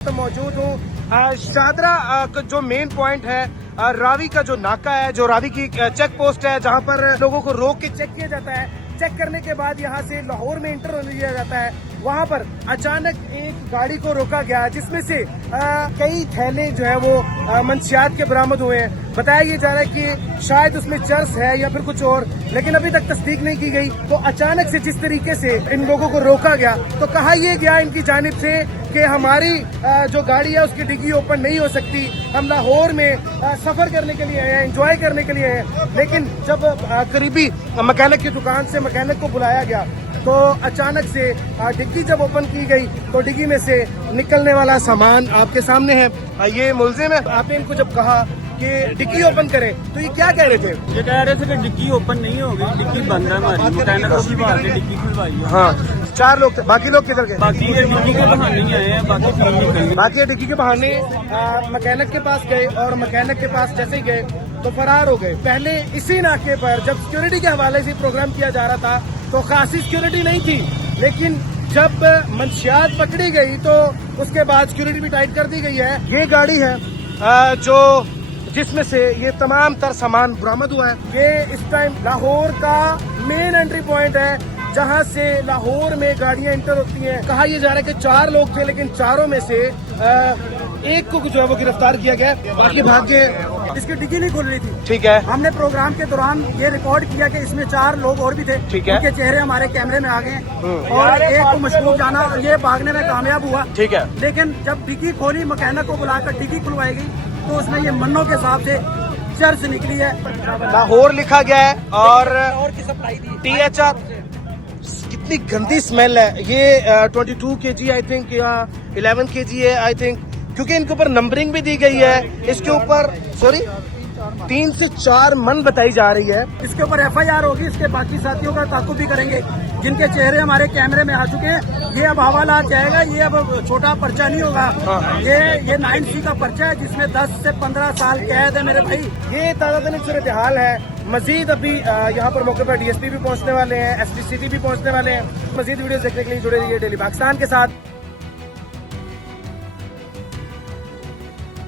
तो मौजूद हूँ शादरा का जो मेन पॉइंट है, रावी का जो नाका है, जो रावी की चेक पोस्ट है, जहाँ पर लोगों को रोक के चेक किया जाता है। चेक करने के बाद यहाँ से लाहौर में इंटर होने दिया जाता है। वहाँ पर अचानक एक गाड़ी को रोका गया जिसमें से कई थैले जो है वो मंशियात के बरामद हुए हैं। बताया ये जा रहा है कि शायद उसमें चर्स है या फिर कुछ और, लेकिन अभी तक तस्दीक नहीं की गई। तो अचानक से जिस तरीके से इन लोगों को रोका गया तो कहा यह गया इनकी जानिब से कि हमारी जो गाड़ी है उसकी डिग्गी ओपन नहीं हो सकती, हम लाहौर में सफर करने के लिए हैं, एंजॉय करने के लिए हैं। लेकिन जब करीबी मैकेनिक की दुकान से मैकेनिक को बुलाया गया तो अचानक से डिग्गी जब ओपन की गई तो डिग्गी में से निकलने वाला सामान आपके सामने है। ये मुलजिम है। आपने इनको जब कहा कि डिग्गी ओपन करें तो ये क्या कह रहे थे? ये कह रहे थे कि डिग्गी ओपन नहीं होगी, डिग्गी बंद है हमारी, मैकेनिक को बुला के डिग्गी खुलवाई है। हाँ, 4 लोग थे, बाकी लोग किधर गए? बाकी ये डिग्गी के बहाने ही आए हैं, बाकी तीन निकल गए। बाकी डिग्गी के बहाने मैकेनिक के पास गए और मैकेनिक के पास जैसे ही गए तो फरार हो गए। पहले इसी नाके पर जब सिक्योरिटी के हवाले से प्रोग्राम किया जा रहा था तो खासी सिक्योरिटी नहीं थी, लेकिन जब मंशियात पकड़ी गई तो उसके बाद सिक्योरिटी भी टाइट कर दी गई है। ये गाड़ी है जो जिसमें से ये तमाम तर सामान बरामद हुआ है। ये इस टाइम लाहौर का मेन एंट्री पॉइंट है जहां से लाहौर में गाड़ियां इंटर होती हैं। कहा यह जा रहा है कि 4 लोग थे, लेकिन चारों में से एक को जो है वो गिरफ्तार किया गया, बाकी भाग गए। इसकी डिग्गी नहीं खुल रही थी। ठीक है, हमने प्रोग्राम के दौरान ये रिकॉर्ड किया कि इसमें 4 लोग और भी थे। ठीक है, उनके चेहरे हमारे कैमरे में आ गए और एक को मशरूफ जाना, ये भागने में कामयाब हुआ। ठीक है, लेकिन जब डिग्गी खोली, मैकेनिक को बुलाकर डिग्गी खुलवाई गई तो उसमें ये मन्नों के हिसाब से चर्च निकली है। लाहौर लिखा गया है और की सप्लाई दी THR। कितनी गंदी स्मेल है। ये 22 kg आई थिंक या 11 kg है आई थिंक, क्योंकि इनके ऊपर नंबरिंग भी दी गई है। इसके ऊपर 3 से 4 मन बताई जा रही है। इसके ऊपर FIR होगी। इसके बाकी साथियों का ताकुब भी करेंगे जिनके चेहरे हमारे कैमरे में आ चुके हैं। ये अब हवालात जाएगा, ये अब छोटा पर्चा नहीं होगा। ये 9C का पर्चा है जिसमें 10 से 15 साल कैद है मेरे भाई। ये ताज़ा सूरत हाल है। मजीद अभी यहाँ पर मौके पर DSP भी पहुँचने वाले हैं, SPCT भी पहुँचने वाले हैं। मजीद वीडियो देखने के लिए जुड़े रहिए डेली पाकिस्तान के साथ।